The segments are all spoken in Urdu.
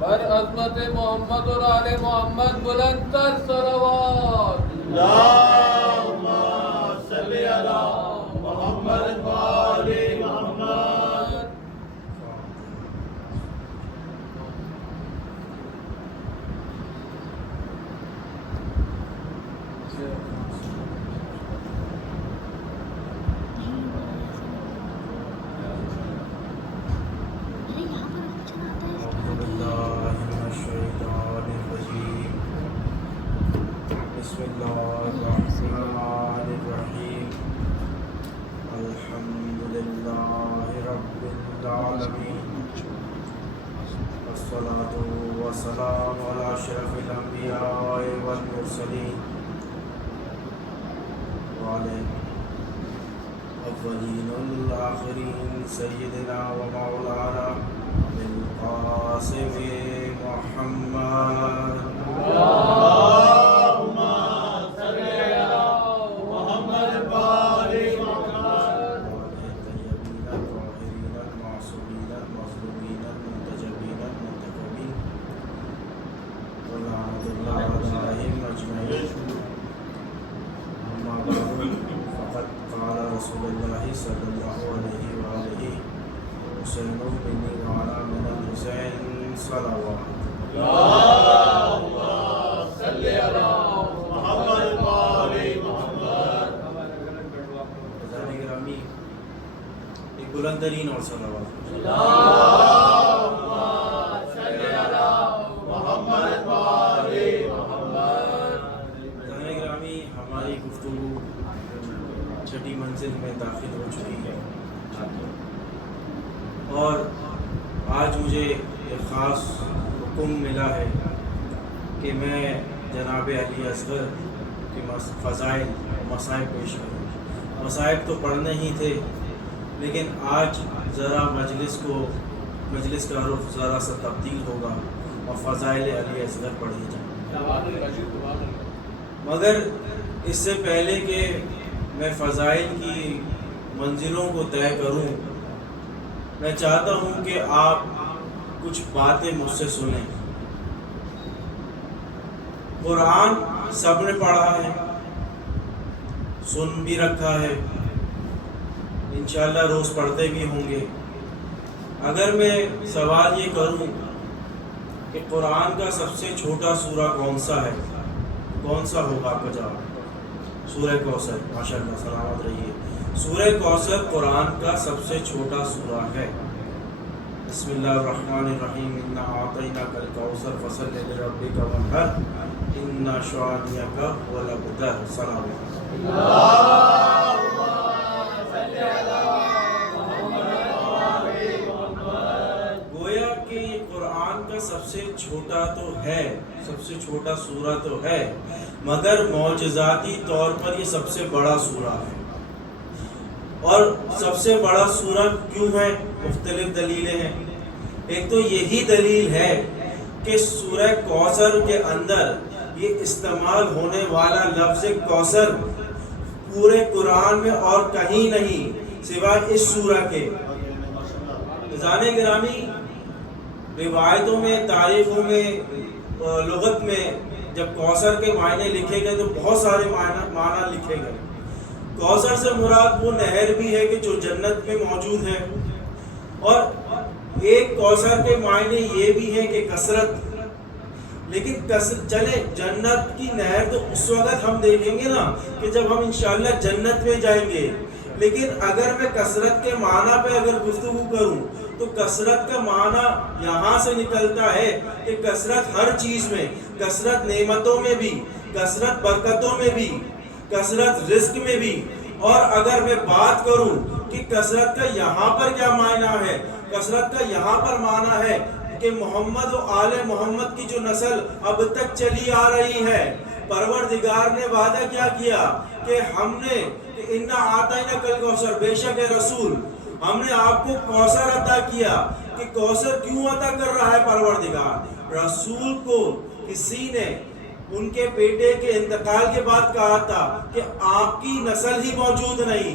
بر عظمت محمد اور آل محمد بلند تر صلوات۔ اللہم صلی علی محمد و آل محمد۔ بسم اللہ الرحمن الرحیم الحمد للہ رب العالمین والصلاة والسلام علی اشرف الانبیاء والمرسلین وعلی اولین والآخرین سیدنا و مولانا بالقاسم محمد اللہم صلی علی محمد و آل محمد۔ الطیبین الطاہرین المعصومین المظلومین المنتجبین المنتخبین ولعنۃ اللہ علیہم اجمعین۔ اما بعد فقد قال رسول اللہ صلی اللہ علیہ وآلہ حسین منی وعلی من الحسین صلوات۔ اللہم صلی علی محمد و آل محمد۔ بزرگ گرامی، ایک بلند ترین اور صلوات۔ اللہم صلی علی محمد و آل محمد۔ بزرگ گرامی، ہماری گفتگو چھٹی منزل میں داخل ہو چکی ہے اور آج مجھے ایک خاص حکم ملا ہے کہ میں جناب علی اصغر کے فضائل مصائب پیش کروں۔ مصائب تو پڑھنے ہی تھے، لیکن آج ذرا مجلس کا رخ ذرا سا تبدیل ہوگا اور فضائل علی اصغر پڑھی جائیں۔ مگر اس سے پہلے کہ میں فضائل کی منزلوں کو طے کروں، میں چاہتا ہوں کہ آپ کچھ باتیں مجھ سے سنیں۔ قرآن سب نے پڑھا ہے، سن بھی رکھا ہے، انشاءاللہ روز پڑھتے بھی ہوں گے۔ اگر میں سوال یہ کروں کہ قرآن کا سب سے چھوٹا سورہ کون سا ہے، کون سا ہوگا آپ کا جواب؟ سورہ کوثر۔ ماشاءاللہ، سلامت رہیے۔ سورہ کوثر قرآن کا سب سے چھوٹا سورہ ہے۔ بسم اللہ الرحمن الرحیم، انا اعطیناک الکوثر فصل لربک وانحر ان شانئک هو الابتر۔ صلوات۔ اللہم صلی علی محمد و آل محمد۔ گویا کہ یہ قرآن کا سب سے چھوٹا تو ہے، سب سے چھوٹا سورہ تو ہے، مگر معجزاتی طور پر یہ سب سے بڑا سورہ ہے۔ اور سب سے بڑا سورہ کیوں ہے؟ مختلف دلیلیں ہیں۔ ایک تو یہی دلیل ہے کہ سورہ کوثر کے اندر یہ استعمال ہونے والا لفظ کوثر پورے قرآن میں اور کہیں نہیں سوائے اس سورہ کے۔ عزیزان گرامی، روایتوں میں، تاریخوں میں، لغت میں جب کوثر کے معنی لکھے گئے تو بہت سارے معنی لکھے گئے۔ کوثر سے مراد وہ نہر بھی ہے کہ جو جنت میں موجود ہے، اور ایک کوثر کے معنی یہ بھی ہے کہ کثرت۔ لیکن چلے جنت کی نہر تو اس وقت ہم دیکھیں گے نا کہ جب ہم انشاءاللہ جنت میں جائیں گے، لیکن اگر میں کثرت کے معنی پہ اگر گفتگو کروں تو کثرت کا معنی یہاں سے نکلتا ہے کہ کثرت ہر چیز میں، کثرت نعمتوں میں بھی، کثرت برکتوں میں بھی، کثرت رزق میں بھی۔ اور اگر میں بات کروں کہ کثرت کا یہاں پر کیا معنی ہے، کثرت کا یہاں پر معنی ہے کہ محمد و آل محمد کی جو نسل اب تک چلی آ رہی ہے، پروردگار نے وعدہ کیا کیا کہ ہم نے انا اعطیناک الکوثر، بے شک رسول ہم نے آپ کو کوثر عطا کیا۔ کہ کوثر کیوں عطا کر رہا ہے پروردگار؟ رسول کو کسی نے ان کے بیٹے کے انتقال کے بعد کہا تھا کہ آپ کی نسل ہی موجود نہیں،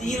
3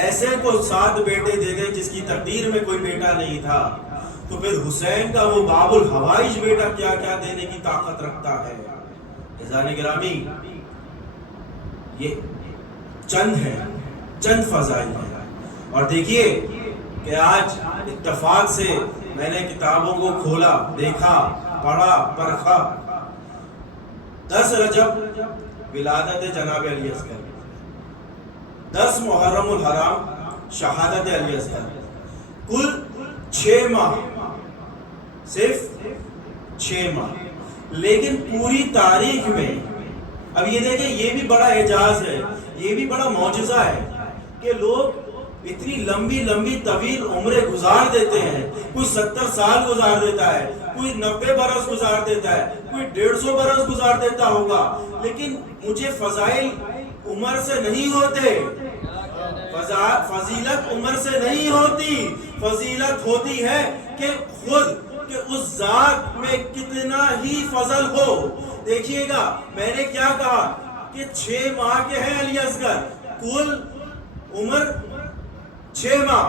ایسے کو 7 بیٹے دے دے جس کی تقدیر میں کوئی بیٹا نہیں تھا، تو پھر حسین کا وہ باب الحوائج بیٹا کیا کیا دینے کی طاقت رکھتا ہے۔ عزیزان گرامی، یہ چند فضائل ہیں، اور دیکھیے کہ آج اتفاق سے میں نے کتابوں کو کھولا، دیکھا، پڑھا، پرکھا۔ 10 رجب ولادت جناب علی اصغر، 10 محرم الحرام شہادت علی اصغر، کل 6 ماہ، صرف 6 ماہ، لیکن پوری تاریخ میں اب یہ دیکھیں، یہ بھی بڑا اعجاز ہے، یہ بھی بڑا معجزہ ہے کہ لوگ اتنی لمبی طویل عمریں گزار دیتے ہیں۔ کوئی 70 سال گزار دیتا ہے، کوئی 90 برس گزار دیتا ہے، کوئی 150 برس گزار دیتا ہوگا، لیکن مجھے فضائل عمر سے نہیں ہوتے، فضیلت عمر سے نہیں ہوتی، فضیلت ہوتی ہے کہ خود کہ اس ذات میں کتنا ہی فضل ہو۔ دیکھیے گا، میں نے کیا کہا کہ 6 ماہ کے ہیں علی اصغر، کل عمر 6 ماہ،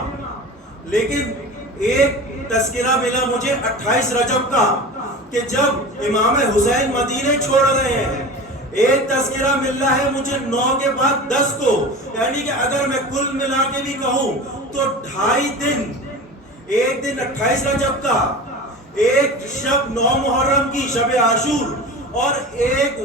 لیکن ایک تذکرہ ملا مجھے 28 رجب کا کہ جب امام حسین مدینے چھوڑ رہے ہیں، ایک تذکرہ مل رہا ہے مجھے 9 کے بعد 10 کو، یعنی کہ اگر میں کل ملا کے بھی کہوں تو 2.5 دن، ایک دن 28 رجب کا، ایک شب 9 محرم کی شب عاشور، اور ایک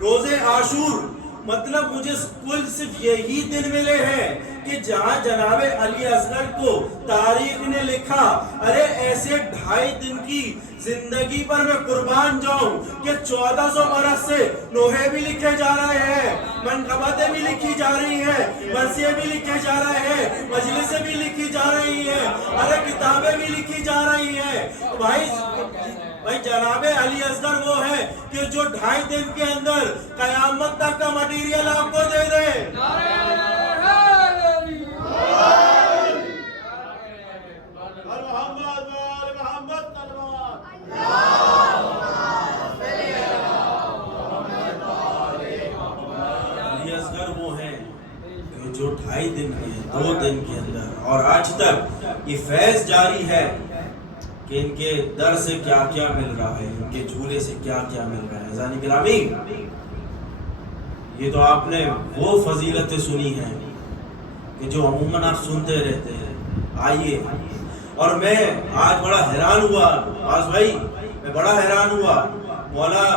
روزے عاشور، مطلب مجھے کل صرف یہی دن ملے ہیں کہ جہاں جناب علی اصغر کو تاریخ نے لکھا، ارے ایسے 2.5 دن کی زندگی پر میں قربان جاؤں کہ 1400 برس سے لوہے بھی لکھے جا رہے ہیں، منقبتیں بھی لکھی جا رہی ہیں، مرثیے بھی لکھے جا رہے ہیں، مجلسیں بھی لکھی جا رہی ہیں، ارے کتابیں بھی لکھی جا رہی ہیں۔ بھائی جناب علی اصغر وہ ہے کہ جو 2.5 دن کے اندر قیامت تک کا مٹیریل آپ کو دے دے۔ علی اصغر وہ ہیں کہ جو 2.5 دن کے 2 دن کے اندر، اور آج تک یہ فیض جاری ہے کہ ان کے در سے کیا کیا مل رہا ہے، ان کے جھولے سے کیا کیا مل رہا ہے۔ عزیزان گرامی، یہ تو آپ نے وہ فضیلتیں سنی ہیں کہ جو عموماً آپ سنتے رہتے ہیں۔ آئیے، اور میں آج بڑا حیران ہوا باز بھائی، میں بڑا حیران ہوا، مولا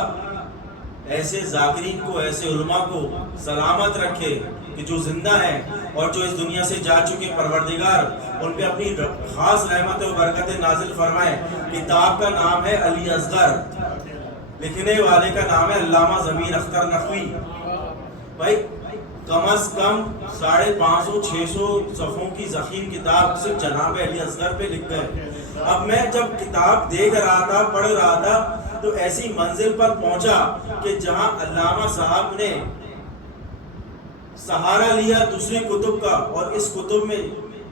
ایسے ذاکرین کو، ایسے علماء کو سلامت رکھے کہ جو زندہ ہیں اور جو اس دنیا سے جا چکے، پروردگار ان پہ اپنی خاص رحمت و برکت نازل فرمائے۔ کتاب کا نام ہے علی اصغر، لکھنے والے کا نام ہے علامہ ضمیر اختر نقوی۔ بھائی کم از کم 550-600 صفحوں کی ضخیم کتاب صرف جناب علی اصغر پہ لکھ گئے۔ اب میں جب کتاب دیکھ رہا تھا، پڑھ رہا تھا، تو ایسی منزل پر پہنچا کہ جہاں علامہ صاحب نے سہارا لیا دوسری کتب کا اور اس کتب میں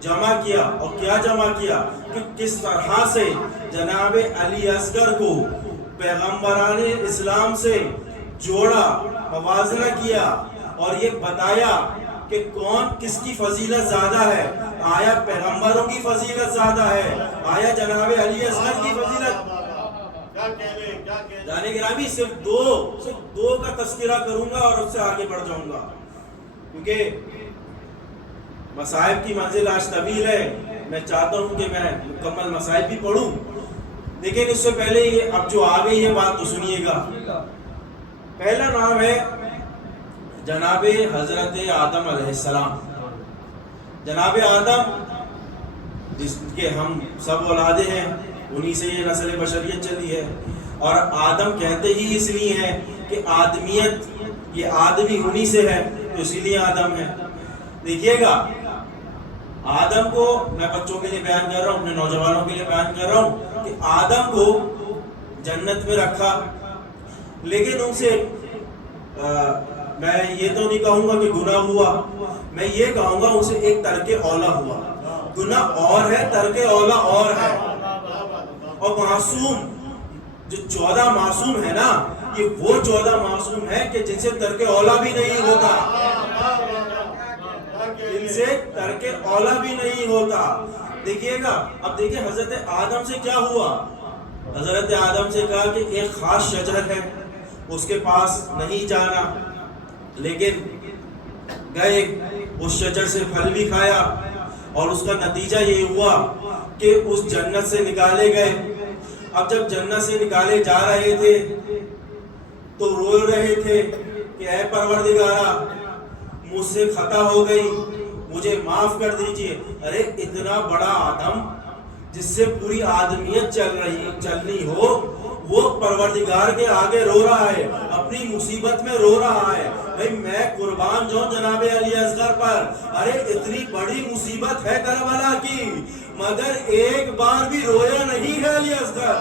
جمع کیا، اور کیا جمع کیا کہ کس طرح سے جناب علی اصغر کو پیغمبران اسلام سے جوڑا، موازنہ کیا، اور یہ بتایا کہ کون کس کی فضیلت زیادہ ہے۔ آیا پیغمبروں کی فضیلت زیادہ ہے، آیا جناب علی اصغر کی فضیلت؟ جانے گرامی، صرف دو کا تذکرہ کروں گا اور اس سے آگے بڑھ جاؤں گا، کیونکہ مصائب کی منزل آج طویل ہے۔ میں چاہتا ہوں کہ میں مکمل مصائب بھی پڑھوں، لیکن اس سے پہلے یہ اب جو آ گئی ہے بات تو سنیے گا۔ پہلا نام ہے جناب حضرت آدم علیہ السلام۔ جناب آدم جس کے ہم سب اولادیں ہیں، انہی سے یہ نسل بشریت چلی ہے، اور آدم کہتے ہی اس لیے ہے کہ آدمیت، یہ آدمی انہی سے ہے، تو اسی لیے آدم ہے۔ دیکھیے گا، آدم کو میں بچوں کے لیے بیان کر رہا ہوں، اپنے نوجوانوں کے لیے بیان کر رہا ہوں کہ آدم کو جنت میں رکھا، لیکن ان سے میں یہ تو نہیں کہوں گا کہ گناہ ہوا، میں یہ کہوں گا ان سے ایک ترک اولا ہوا۔ گناہ اور ہے، ترک اولا اور ہے۔ اور معصوم جو 14 معصوم ہے نا، یہ وہ 14 معصوم ہے کہ جن سے ترک اولا بھی نہیں ہوتا، جن سے ترک اولا بھی نہیں ہوتا. دیکھیے گا اب دیکھیں حضرت آدم سے کیا ہوا. حضرت آدم سے کہا کہ ایک خاص شجر ہے اس کے پاس نہیں جانا, لیکن گئے, اس شجر سے پھل بھی کھایا اور اس کا نتیجہ یہ ہوا کہ اس جنت سے نکالے گئے. اب جب جنت سے نکالے جا رہے تھے تو رو رہے تھے کہ اے پروردگارا مجھ سے خطا ہو گئی, مجھے معاف کر دیجئے. ارے اتنا بڑا آدم جس سے پوری آدمیت چلنی ہو, وہ پروردگار کے آگے رو رہا ہے, اپنی مصیبت میں رو رہا ہے. بھئی میں قربان جاؤں جناب علی اصغر پر. ارے اتنی بڑی مصیبت ہے کربلا کی, مگر ایک بار بھی رویا نہیں ہے علی اصغر.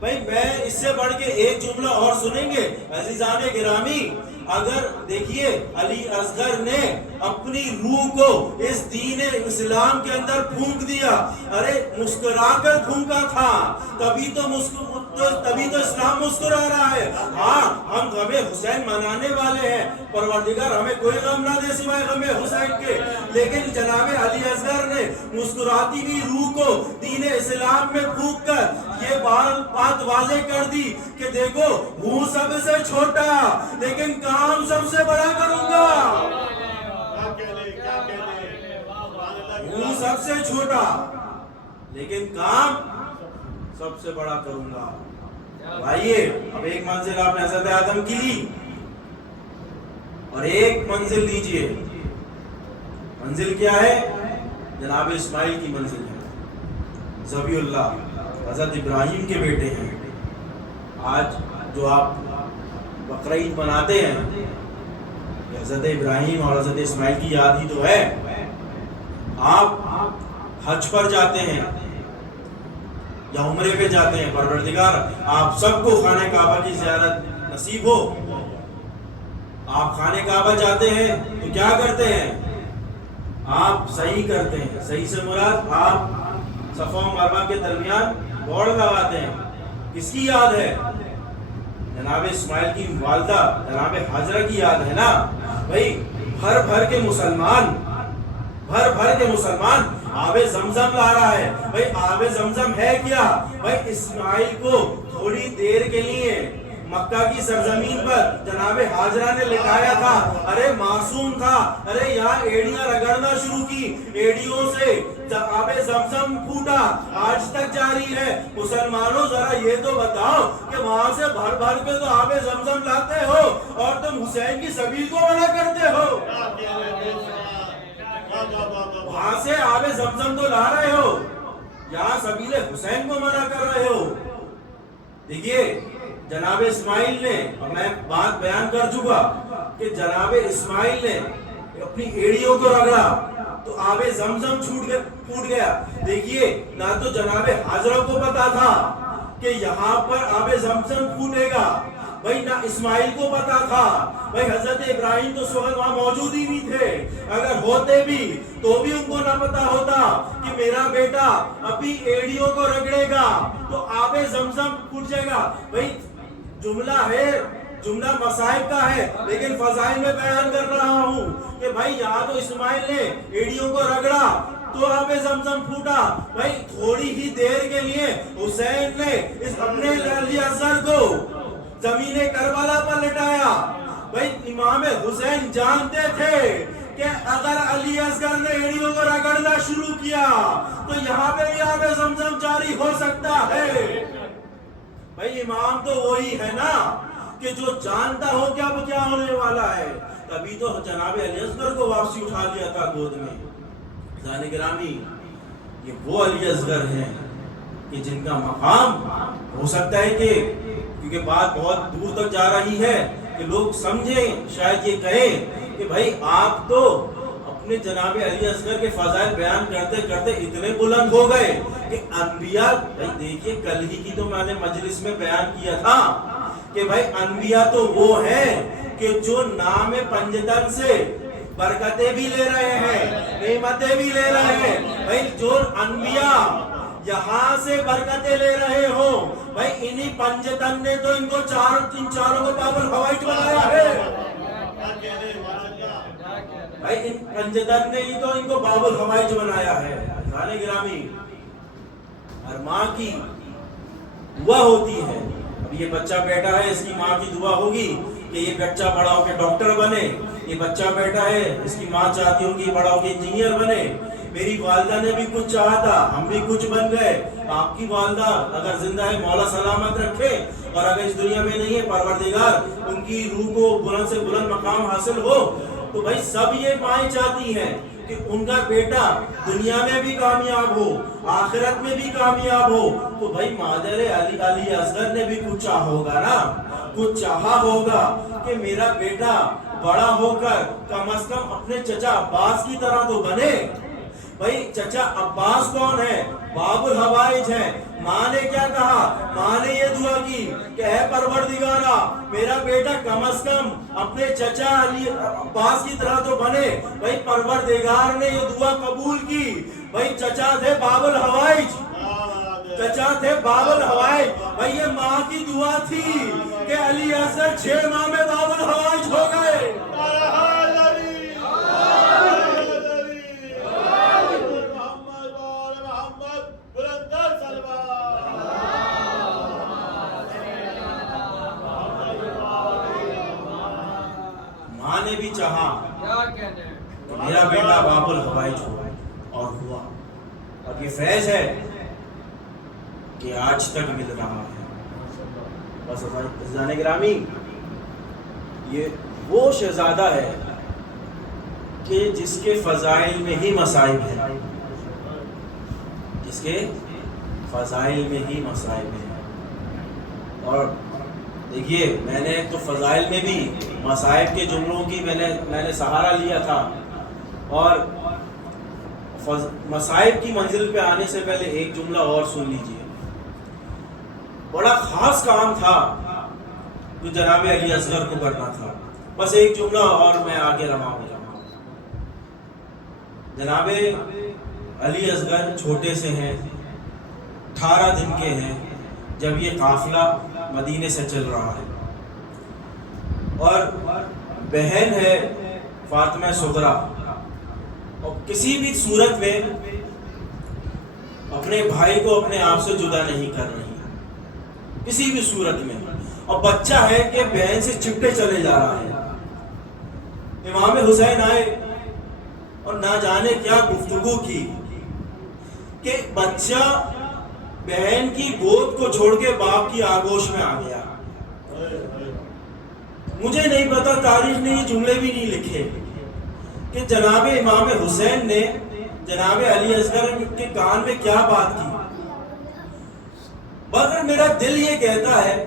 بھئی میں اس سے بڑھ کے ایک جملہ اور سنیں گے عزیزان گرامی. اگر دیکھیے علی اصغر نے اپنی روح کو اس دین اسلام کے اندر پھونک دیا. ارے مسکرا کر پھونکا تھا, تبھی تو اسلام مسکرا رہا ہے. ہاں ہم غم حسین منانے والے ہیں, پروردگار ہمیں کوئی غم نہ دے سوائے غم حسین کے, لیکن جناب علی اصغر نے مسکراتی ہوئی روح کو دین اسلام میں پھونک کر یہ بات واضح کر دی کہ دیکھو ہوں سب سے چھوٹا لیکن کام سب سے بڑا کروں گا. ہوں سب سے چھوٹا لیکن کام سب سے بڑا کروں گا. آئیے اب ایک منزل آپ نے حضرت آدم کی لی اور ایک منزل لیجئے. منزل کیا ہے؟ جناب اسماعیل کی منزل ہے. ذبیح اللہ حضرت ابراہیم کے بیٹے ہیں. آج جو آپ بقرعید مناتے ہیں حضرت ابراہیم اور حضرت اسماعیل کی یاد ہی تو ہے. آپ حج پر جاتے ہیں یا عمرے پہ جاتے ہیں, پروردگار آپ سب کو خانہ کعبہ کی زیارت نصیب ہو. آپ خانہ کعبہ جاتے ہیں تو کیا کرتے ہیں؟ آپ صحیح کرتے ہیں. صحیح سے مراد آپ صفا و مروہ کے درمیان دوڑ لگاتے ہیں. کس کی یاد ہے؟ جناب اسماعیل کی والدہ جناب حاجرہ کی یاد ہے نا. بھئی بھر بھر کے مسلمان آب زمزم لا رہا ہے. بھئی آب زمزم ہے کیا؟ بھئی اسماعیل کو تھوڑی دیر کے لیے مکہ کی سرزمین پر جناب حاجرہ نے لٹایا تھا. ارے معصوم تھا. ارے یہاں ایڑیاں رگڑنا شروع کی, ایڑیوں سے آب زمزم پھوٹا, آج تک جاری ہے. مسلمانوں ذرا یہ تو بتاؤ کہ وہاں سے بھر بھر کے تو آب زمزم لاتے ہو اور تم حسین کی سبیل کو منع کرتے ہو. وہاں سے آب زمزم تو لا رہے ہو, یہاں سبیل حسین کو منع کر رہے ہو. دیکھیے جناب اسماعیل نے, اور میں بات بیان کر چکا کہ جناب اسماعیل نے اپنی ایڑیوں کو رگڑا تو آب زمزم پھوٹ گیا. دیکھیے نہ تو جناب حاجرہ کو پتا تھا کہ یہاں پر آب زمزم پھوٹے گا, بھئی نہ اسماعیل کو پتا تھا. بھئی حضرت ابراہیم تو اس وقت وہاں موجود ہی نہیں تھے, اگر ہوتے بھی تو بھی ان کو نہ پتا ہوتا کہ میرا بیٹا ابھی ایڑیوں کو رگڑے گا تو آب زمزم پھوٹ جائے گا. بھئی جملہ ہے, جملہ مصائب کا ہے, لیکن فضائل میں بیان کر رہا ہوں کہ بھائی یہاں تو اسماعیل نے ایڑیوں کو رگڑا تو آب زمزم پھوٹا. بھائی تھوڑی ہی دیر کے لیے حسین نے اس اپنے علی اصغر کو زمین کربلا پر لٹایا. بھائی امام حسین جانتے تھے کہ اگر علی اصغر نے ایڑیوں کو رگڑنا شروع کیا تو یہاں پہ بھی آب زمزم جاری ہو سکتا ہے. بھائی امام تو وہی ہے نا کہ جو جانتا ہو کہ اب کیا ہونے والا ہے, تبھی تو جناب علی اصغر کو واپسی اٹھا لیا تھا گود میں. ذہن گرامی یہ وہ علی اصغر ہیں کہ جن کا مقام ہو سکتا ہے کہ کیونکہ بات بہت دور تک جا رہی ہے کہ لوگ سمجھیں, شاید یہ کہیں کہ بھائی آپ تو اپنے جناب علی اصغر کے فضائل بیان کرتے کرتے اتنے بلند ہو گئے کہ انبیاء, بھائی دیکھیے کل ہی کی تو میں نے مجلس میں بیان کیا تھا کہ بھائی انبیاء تو وہ ہیں کہ جو نام پنجتن سے برکتیں بھی لے رہے ہیں, نعمتیں بھی لے رہے ہیں. بھائی جو انبیاء یہاں سے برکتیں لے رہے ہوں, بھائی انہی پنجتن نے تو ان کو چاروں کو پاگل ہوائی بنایا ہے. بھائی ان پنجتن نے ہی تو ان کو باب الحوائج بنایا ہے. خانے گرامی، ہر ماں کی دعا ہوتی ہے. اب یہ بچہ بیٹا ہے، اس کی ماں کی دعا ہوگی کہ یہ بچہ بڑا ہو کے ڈاکٹر بنے. یہ بچہ بیٹا ہے، اس کی ماں چاہتی ہوگی بڑا ہو کے انجینئر بنے. میری والدہ نے بھی کچھ چاہا تھا، ہم بھی کچھ بن گئے. آپ کی والدہ اگر زندہ ہے مولا سلامت رکھے، اور اگر اس دنیا میں نہیں ہے پروردگار ان کی روح کو بلند سے بلند مقام حاصل ہو. تو بھائی سب یہ مائیں چاہتی ہیں کہ ان کا بیٹا دنیا میں بھی کامیاب ہو، آخرت میں بھی کامیاب ہو. تو بھائی مادر علی اصغر نے بھی کچھ چاہا ہوگا نا، کچھ چاہا ہوگا کہ میرا بیٹا بڑا ہو کر کم از کم اپنے چچا عباس کی طرح تو بنے. بھائی چچا عباس کون ہے؟ باب الحوائج ہے. ماں نے کیا کہا؟ ماں نے یہ دعا کی کہ اے پروردگارا میرا بیٹا کم از کم اپنے چچا علی عباس کی طرح تو بنے. بھائی پروردگار نے یہ دعا قبول کی. بھائی چچا تھے باب الحوائج، چچا تھے باب الحوائج. بھائی یہ ماں کی دعا تھی کہ علی اصغر 6 ماہ میں باب الحوائج ہو گئے. ماں نے بھی چاہا کہ میرا بیٹا باب الحوائج ہو، اور ہوا. اب یہ فیض ہے کہ آج تک مل رہا ہے. بس عزیزان گرامی، یہ وہ شہزادہ ہے کہ جس کے فضائل میں ہی مصائب ہے، جس کے فضائل میں ہی مصائب ہے. اور دیکھیے میں نے تو فضائل میں بھی مصائب کے جملوں کی میں نے سہارا لیا تھا. اور مصائب کی منزل پہ آنے سے پہلے ایک جملہ اور سن لیجئے. بڑا خاص کام تھا جو جناب علی اصغر کو کرنا تھا. بس ایک جملہ اور میں آگے رواں ہو جاؤں. جناب علی اصغر چھوٹے سے ہیں، 18 دن کے ہیں جب یہ قافلہ مدینے سے چل رہا ہے. اور بہن ہے فاطمہ صغرا، اور کسی بھی صورت میں اپنے بھائی کو اپنے آپ سے جدا نہیں کر رہی کسی بھی صورت میں. اور بچہ ہے کہ بہن سے چپٹے چلے جا رہا ہے. امام حسین آئے اور نہ جانے کیا گفتگو کی کہ بچہ بہن کی گود کو چھوڑ کے باپ کی آغوش میں آ گیا. مجھے نہیں پتا، تاریخ نے یہ جملے بھی نہیں لکھے کہ جناب امام حسین نے جناب علی اصغر کے کان میں کیا بات کی. مگر میرا دل یہ کہتا ہے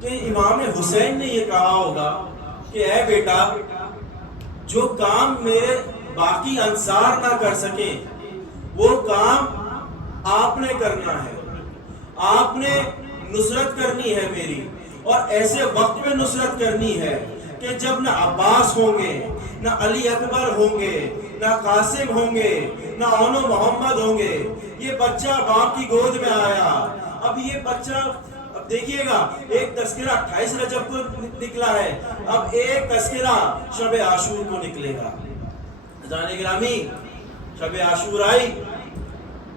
کہ امام حسین نے یہ کہا ہوگا کہ اے بیٹا، جو کام میرے باقی انصار نہ کر سکے وہ کام آپ نے کرنا ہے. آپ نے نصرت کرنی ہے میری، اور ایسے وقت میں نصرت کرنی ہے کہ جب نہ عباس ہوں گے، نہ علی اکبر ہوں گے، نہ قاسم ہوں گے، نہ اون و محمد ہوں گے. یہ بچہ باپ کی گود میں آیا. اب یہ بچہ، اب دیکھیے گا، ایک تذکرہ 28 رجب کو نکلا ہے، اب ایک تذکرہ شب عاشور کو نکلے گا. جانے گرامی، شب عاشور آئی،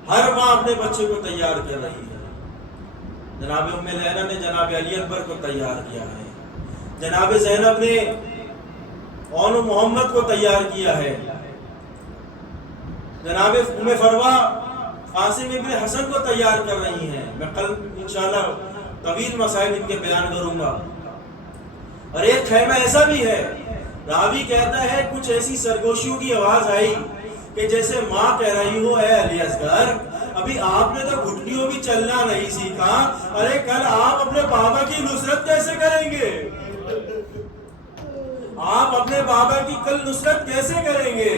ہر ماں اپنے بچے کو تیار کر رہی ہے. جناب ام لینا نے جناب علی اکبر کو تیار کیا ہے. جناب زینب نے اون و محمد کو تیار کیا ہے. جناب ام فروا قاسم ابن حسن کو تیار کر رہی ہیں. میں کل انشاءاللہ طویل مسائل ان کے بیان کروں گا. اور ایک خیمہ ایسا بھی ہے، راوی کہتا ہے کچھ ایسی سرگوشیوں کی آواز آئی کہ جیسے ماں کہہ رہی ہو، اے علی اصغر ابھی آپ نے تو گھٹنیوں بھی چلنا نہیں سیکھا، ارے کل آپ اپنے بابا کی نصرت کیسے کریں گے؟ آپ اپنے بابا کی کل نصرت کیسے کریں گے؟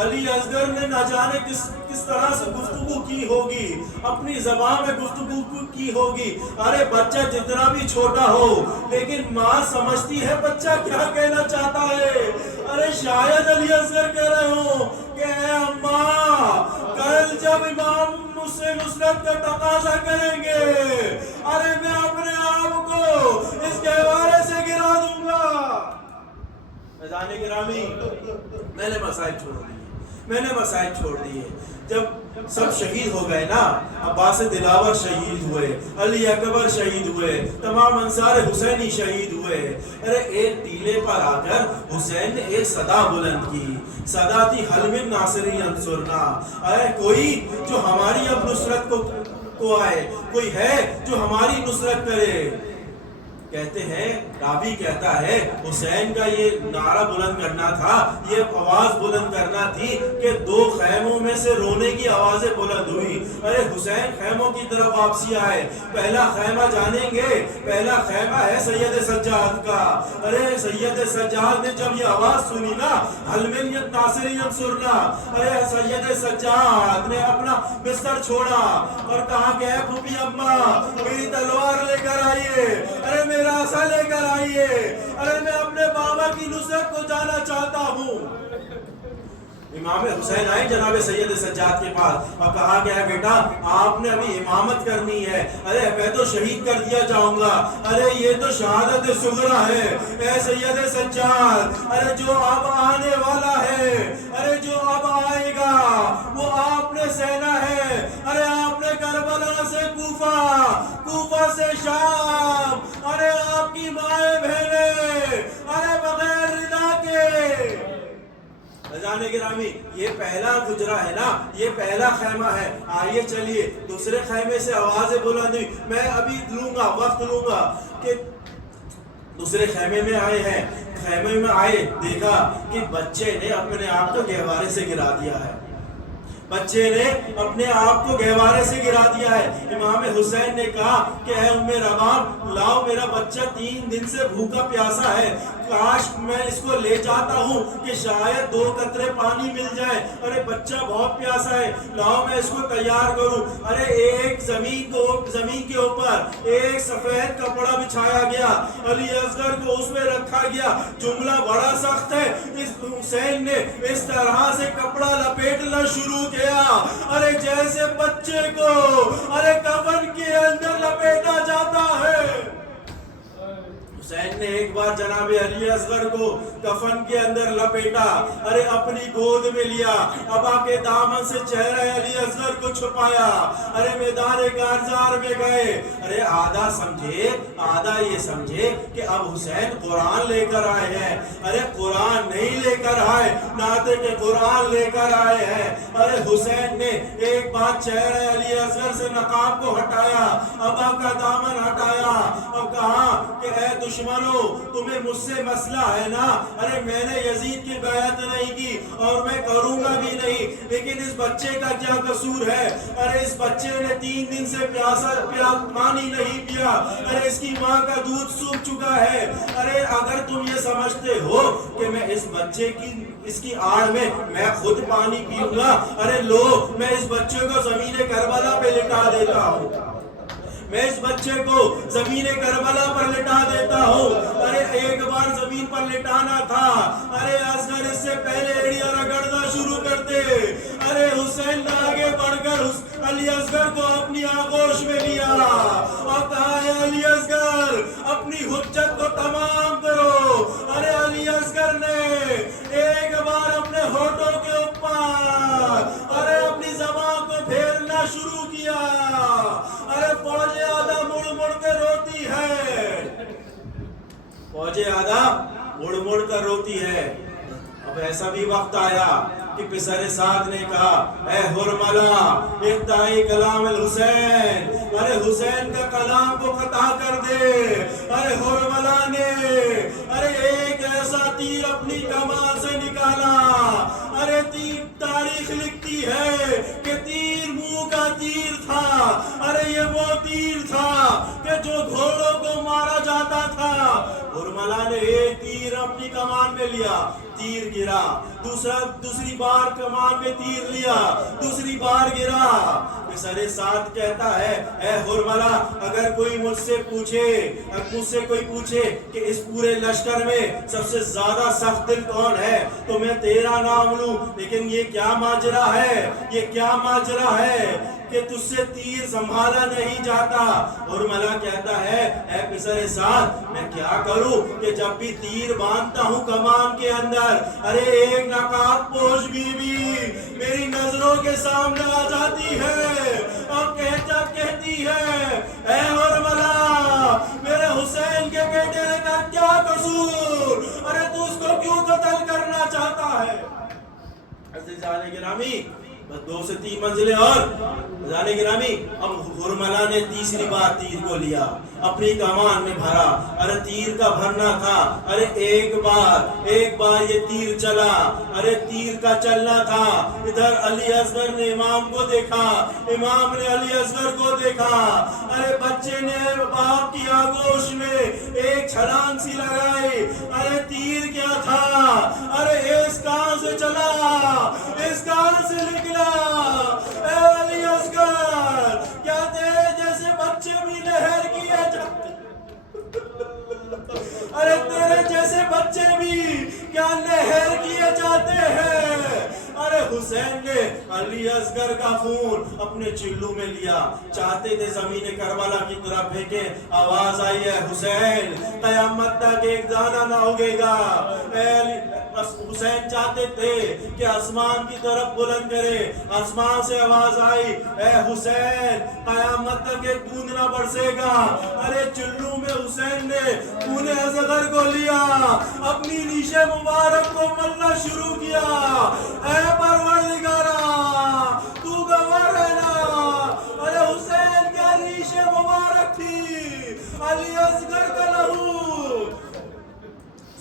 علی اصغر نے نہ جانے کس طرح سے گفتگو کی ہوگی، اپنی زبان میں گفتگو کی ہوگی. ارے بچہ جتنا بھی چھوٹا ہو لیکن ماں سمجھتی ہے بچہ کیا کہنا چاہتا ہے. ارے شاید علی اصغر کہہ رہے ہوں کہ اے اماں، کل جب امام مجھ سے نصرت کا تقاضا کریں گے، ارے میں اپنے آپ کو اس کے حوالے سے گرا دوں گا. میدان گرامی، میں نے مسائل چھوڑ دیے جب سب شہید ہو گئے نا، عباس دلاور شہید ہوئے، علی اکبر شہید ہوئے، تمام انصار حسینی شہید ہوئے، ارے ایک ٹیلے پر آ کر حسین نے ایک صدا بلند کی، صدا تھی حل من ناصری انصرنا، ارے کوئی جو ہماری اب نصرت کو آئے، کوئی ہے جو ہماری نصرت کرے۔ کہتے ہیں، راوی کہتا ہے حسین کا یہ نعرہ بلند کرنا تھا، یہ آواز بلند کرنا تھی کہ دو خیموں میں سے رونے کی آوازیں بلند ہوئی۔ ارے حسین خیموں کی طرف واپسی آئے، پہلا خیمہ جانیں گے، پہلا خیمہ ہے سید سجاد کا۔ ارے سید سجاد نے جب یہ آواز سنی نا، حل من ناصری انصرنا، ارے سید سجاد نے اپنا بستر چھوڑا اور کہا کہ اے پھوپھی اماں میری تلوار لے کر آئیے، ارے میرا عصا لے کر آئیے، ارے میں اپنے بابا کی نصرت کو جانا چاہتا ہوں۔ امام حسین آئے جناب سید سجاد کے پاس اور کہا کہ اے بیٹا آپ نے ابھی امامت کرنی ہے، ارے میں تو شہید کر دیا جاؤں گا، ارے یہ تو شہادت صغرا ہے، اے سید سجاد ارے جو اب آنے والا ہے، ارے جو اب آئے گا وہ آپ نے سہنا ہے، ارے آپ نے کربلا سے کوفہ سے شام، ارے آپ کی مائیں بہنیں ارے بغیر رضا کے۔ جانے گرامی یہ پہلا گجرا ہے نا، یہ پہلا خیمہ ہے، آئیے چلیے دوسرے خیمے سے آوازیں بلند ہوئی۔ میں ابھی وقت لوں گا کہ دوسرے خیمے میں آئے ہیں، خیمے میں آئے دیکھا کہ بچے نے اپنے آپ کو گہوارے سے گرا دیا ہے، بچے نے اپنے آپ کو گہوارے سے گرا دیا ہے۔ امام حسین نے کہا کہ اے ام رباب لاؤ، میرا بچہ 3 دن سے بھوکا پیاسا ہے، کاش میں اس کو لے جاتا ہوں کہ شاید 2 قطرے پانی مل جائے، ارے بچہ بہت پیاسا ہے، لاؤ میں اس کو تیار کروں۔ ارے ایک زمین کے اوپر ایک سفید کپڑا بچھایا گیا، علی اصغر کو اس میں رکھا گیا، جملہ بڑا سخت ہے، اس حسین نے اس طرح سے کپڑا لپیٹنا شروع کیا، ارے جیسے بچے کو ارے کفن کے اندر لپیٹا جاتا ہے۔ حسین نے ایک بار جناب علی اصغر کو کفن کے اندر لپیٹا، ارے اپنی گود میں لیا، ابا کے دامن سے چہرہ علی اصغر کو چھپایا، ارے میدان کارزار میں گئے۔ ارے آدھا سمجھے، آدھا یہ سمجھے کہ اب حسین قرآن لے کر آئے ہیں، ارے قرآن نہیں لے کر آئے، ناطق کے قرآن لے کر آئے ہیں۔ ارے حسین نے ایک بار چہرہ علی اصغر سے نقاب کو ہٹایا، ابا کا دامن ہٹایا اور کہا کہ اے دشمنوں تمہیں مجھ سے مسئلہ ہے نا، ارے میں نے یزید کی بیعت نہیں کی اور میں کروں گا بھی نہیں، لیکن اس بچے کا کیا قصور ہے؟ ارے اس بچے نے 3 دن سے پانی نہیں پیا، ارے اس کی ماں کا دودھ سوکھ چکا ہے، ارے اگر تم یہ سمجھتے ہو کہ میں اس بچے کی اس کی آڑ میں خود پانی پیوں گا، ارے لو میں اس بچے کو زمین کربلا پہ لٹا دیتا ہوں، میں اس بچے کو زمین کربلا پر لٹا دیتا ہوں۔ ارے ایک بار زمین پر لٹانا تھا، ارے اصغر اس سے پہلے ایڑیاں رگڑنا شروع کرتے، ارے حسین نے آگے بڑھ کر علی اصغر کو اپنی آغوش میں لیا اور کہا اے علی اصغر اپنی حجت کو تمام کرو۔ ارے علی اصغر نے ایک بار اپنے ہونٹوں کے اوپر ارے اپنی زبان کو پھیرنا شروع کیا، ارے فوج آدھا مڑ مڑ کے روتی ہے، فوج آدھا مڑ مڑ کر روتی ہے۔ اب ایسا بھی وقت آیا کہ پسر سعد نے کہا اے حرملا اقطعی کلام الحسین، ارے حسین کا کلام کو قطع کر دے۔ ارے حرملا نے ارے ایک ایسا تیر اپنی کمان سے نکالا، ارے تاریخ لکھتی ہے کہ تیر منہ کا تیر تھا، ارے یہ وہ تیر تھا کہ جو گھوڑوں کو مارا جاتا تھا۔ حرملا نے ایک تیر اپنی کمان میں لیا، تیر گرا، دوسری بار کمان میں تیر لیا، دوسری بار گرا۔ پسر سعد کہتا ہے اے حرملا اگر کوئی مجھ سے کوئی پوچھے کہ اس پورے لشکر میں سب سے زیادہ سخت دل کون ہے تو میں تیرا نام لوں، لیکن یہ کیا ماجرا ہے، یہ کیا ماجرا ہے کہ تجھ سے تیر سنبھالا نہیں جاتا. حرملہ کہتا ہے اے پسر سعد میں کیا کروں کہ جب بھی تیر باندھتا ہوں کمان کے اندر ارے ایک نقاب پوش بیوی میری نظروں کے سامنے آ جاتی ہے اور کہتی ہے اے حرملہ میرے حسین کے بیٹے کا کیا قصور ارے تو اس کو کیوں قتل کرنا چاہتا ہے. عزیزان گرامی بس 2 سے 3 منزلیں اور عزیزان گرامی اب حرملہ نے تیسری بار تیر کو لیا اپنی کمان میں بھرا. ارے تیر کا بھرنا تھا ارے ایک بار یہ تیر چلا ارے تیر کا چلنا تھا. ادھر علی اصغر نے امام کو دیکھا امام نے علی اصغر کو دیکھا ارے بچے نے باپ کی آغوش میں ایک چھلانگ سی لگائی. ارے تیر کیا تھا ارے اس کان سے چلا اس کان سے نکلا. اے علی اصغر کیا تیرے جیسے بچے بھی لہر کیے جاتے ارے تیرے جیسے بچے بھی کیا لہر کیے جاتے ہیں. ارے حسین نے علی اصغر کا خون اپنے چلو میں لیا چاہتے تھے زمین کربلا کی طرف پھینکے. آواز آئی ہے حسین قیامت تک ایک دانہ نہ اگے گا. حسین چاہتے تھے کہ آسمان کی طرف بلند کرے. آسمان سے آواز آئی اے حسین قیامت تک ایک بوند نہ برسے گا. ارے چلو میں حسین نے خون اصغر کو لیا اپنی ریش مبارک کو ملنا شروع کیا. اے پروردگارا تو گواہ رہنا ارے حسین کیا ریش مبارک تھی علی اصغر کا لہو.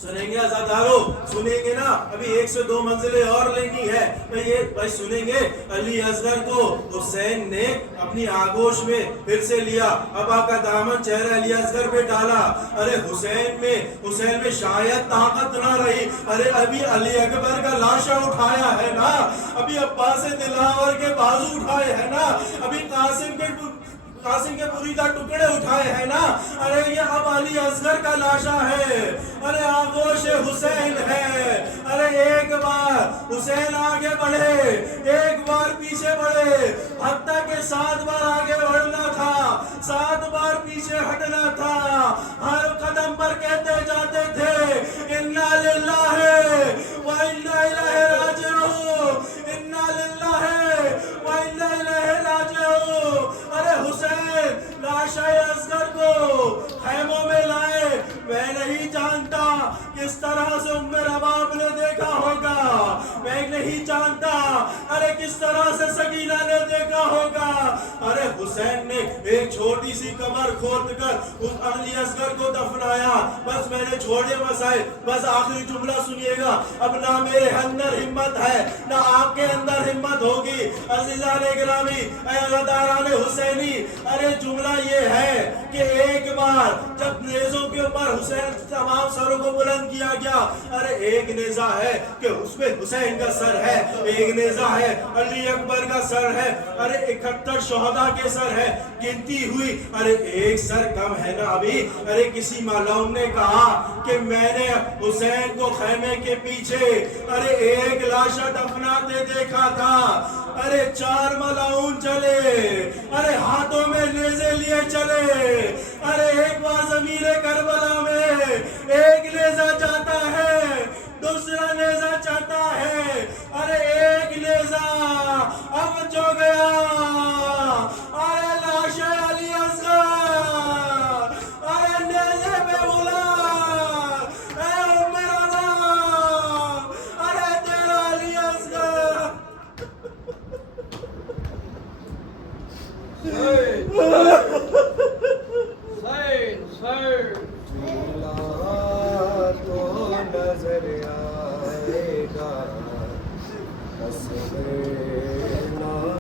سنیں گے عزادارو سنیں گے نا ابھی 1 سے 2 منزلیں اور لینی ہے بھائی سنیں گے. علی اصغر کو حسین نے اپنی آغوش میں پھر سے لیا ابا کا دامن چہرہ علی اصغر پہ ڈالا. ارے حسین میں شاید طاقت نہ رہی. ارے ابھی علی اکبر کا لاشا اٹھایا ہے نا ابھی عباس دلاور کے بازو اٹھائے ہیں نا ابھی قاسم کے بریدہ ٹکڑے اٹھائے ہیں نا. ارے یہ اب علی اصغر کا لاشا ہے ارے آغوش حسین ہے. ارے ایک بار حسین آگے بڑھے ایک بار پیچھے بڑھے حتیٰ کہ 7 بار آگے بڑھنا تھا 7 بار پیچھے ہٹنا تھا. ہر قدم پر کہتے جاتے تھے انا للہ و انا الیہ راجعون انا للہ و انا الیہ راجعون. ارے حسین لاشا اصغر کو خیموں میں لائے. میں نہیں جانتا کس طرح سے ام رباب نے دیکھا ہوگا میں نہیں جانتا ارے کس طرح سے سکینہ نے دیکھا ہوگا. ارے حسین نے ایک چھوٹی سی قبر کھود کر اس علی اصغر کو دفنایا. بس میں نے چھوڑے مسائل بس آخری جملہ سنیے گا. اب نہ میرے اندر ہمت ہے نہ آپ کے اندر ہمت ہوگی. عزیزان گرامی اے عزاداران حسینی ارے جملہ یہ ہے کہ ایک بار جب نیزوں کے اوپر حسین تمام سروں کو بلند کیا گیا ارے ایک نیزہ ہے کہ اس میں حسین کا سر ہے ایک نیزہ ہے علی اکبر کا سر ہے ارے 71 شہداء کے سر ہے گنتی ہوئی ارے ایک سر کم ہے نا ابھی. ارے کسی ملعون نے کہا کہ میں نے حسین کو خیمے کے پیچھے ارے ایک لاشا دفناتے دیکھا تھا. ارے 4 ملعون چلے ارے ہاتھوں میں نیزے لیے چلے. ارے ایک بار زمین کربلا میں ایک نیزہ جاتا ہے دوسرا نیزہ چاہتا ہے. ارے ایک نیزہ اب جو گیا ارے لاش علی اصغر ارے نیزے پہ بولا اے ام رباب ارے تیرا علی اصغر. تو نظر